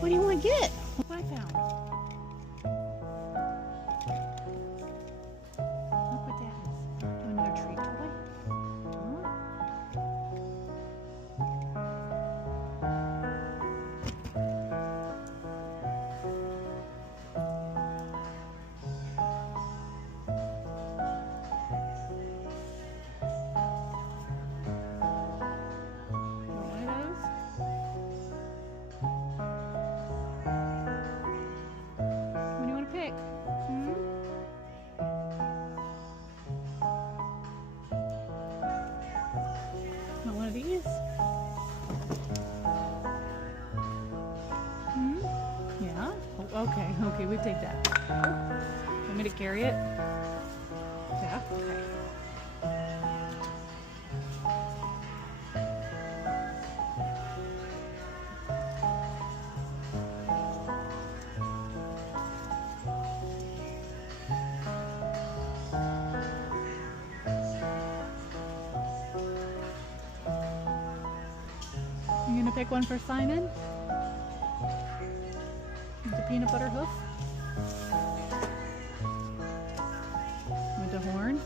What do you want to get? Look what I found. Look what that is. Do another treat toy? Huh? You want one of those? What do you want to pick? Want one of these? Yeah? Oh, okay, we take that. Want me to carry it? Yeah? Okay. You gonna pick one for Simon? With the peanut butter hoof? With the horn?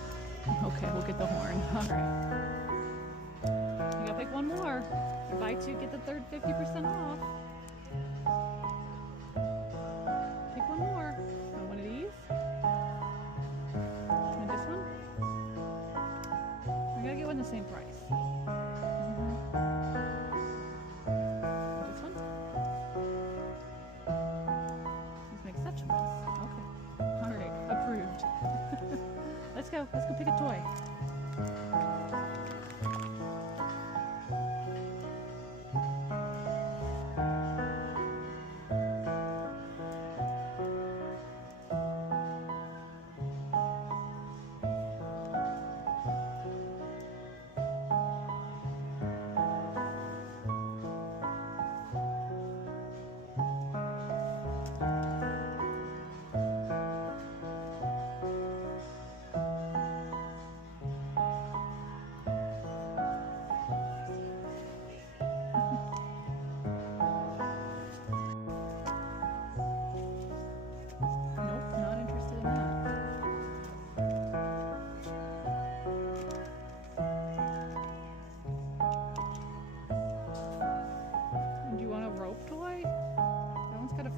Okay, we'll get the horn. Alright. You gotta pick one more. Buy two, get the third 50% off. Pick one more. Want one of these? Want this one? We gotta get one the same price. This one? These make such a mess. Okay. Alright, approved. Let's go pick a toy.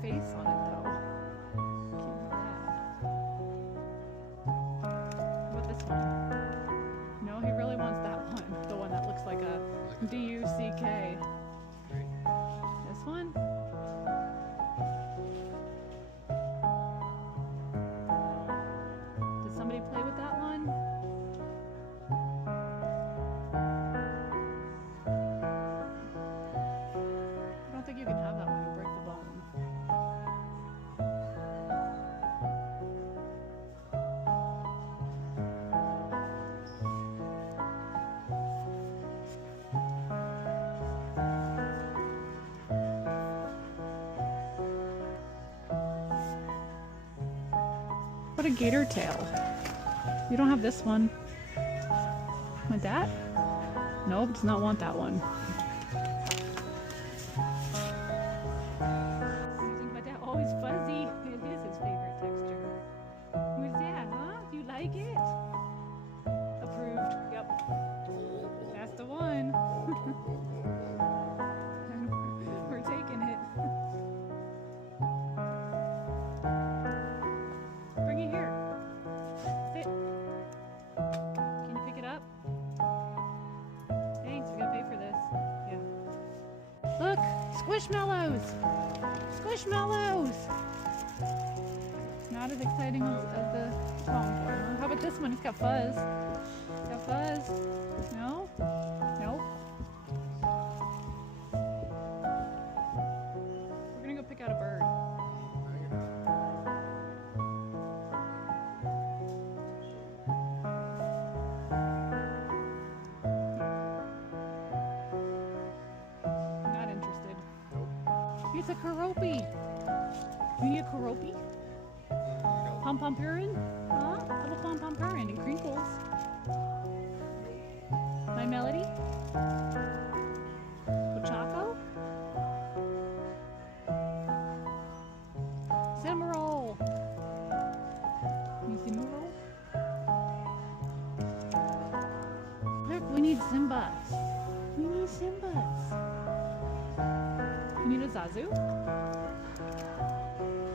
Face on it though. Can't have that. What this one? No, he really wants that one. The one that looks like a D-U-C-K. This one? Did somebody play with that one? I don't think you can have that one. You break the bone. What a gator tail. You don't have this one. Want that? Nope, does not want that one. My dad always fuzzy. It is his favorite texture. Who's that, huh? You like it? Approved. Yep. That's the one. We're taking it. Bring it here. Sit. Can you pick it up? Thanks, we gotta pay for this. Yeah. Look! Squishmallows! Squishmallows! Not as exciting as the long one. How about this one? It's got fuzz. It's got fuzz. No? Nope. We're gonna go pick out a bird. Not interested. It's a karopi. You need a karopi? Pom-pom-purin? Huh? Little pom-pom-purin and crinkles. My Melody? Choco? Zazu?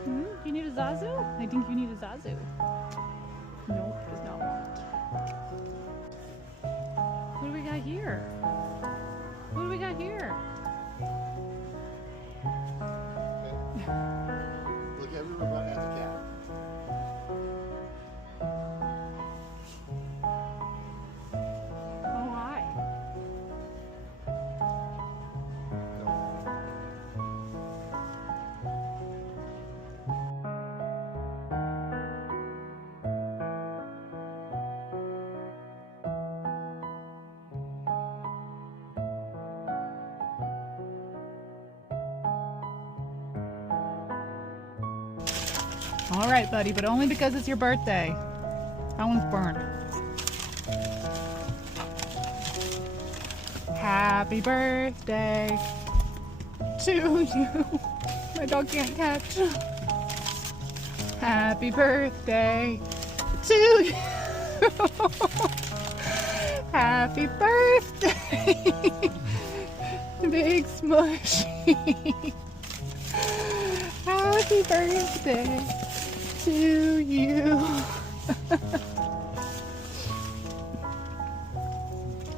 Do you need a Zazu? I think you need a Zazu. Nope, does not want. What do we got here? What do we got here? Look, everyone has a cat. Oh, hi. All right, buddy, but only because it's your birthday. That one's burned. Happy birthday to you. My dog can't catch. Happy birthday to you. Happy birthday, Big Smushy. Happy birthday to you.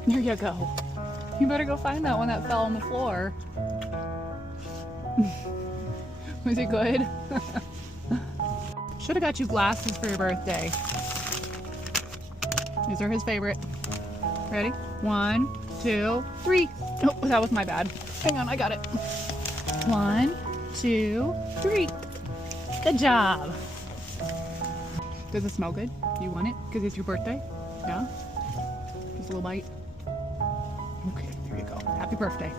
There you go. You better go find that one that fell on the floor. Was it good? Should have got you glasses for your birthday. These are his favorite. Ready? 1, 2, 3. Oh, that was my bad. Hang on, I got it. 1, 2, 3. Good job. Does it smell good? Do you want it? Because it's your birthday? Yeah? Just a little bite? Okay, there you go. Happy birthday.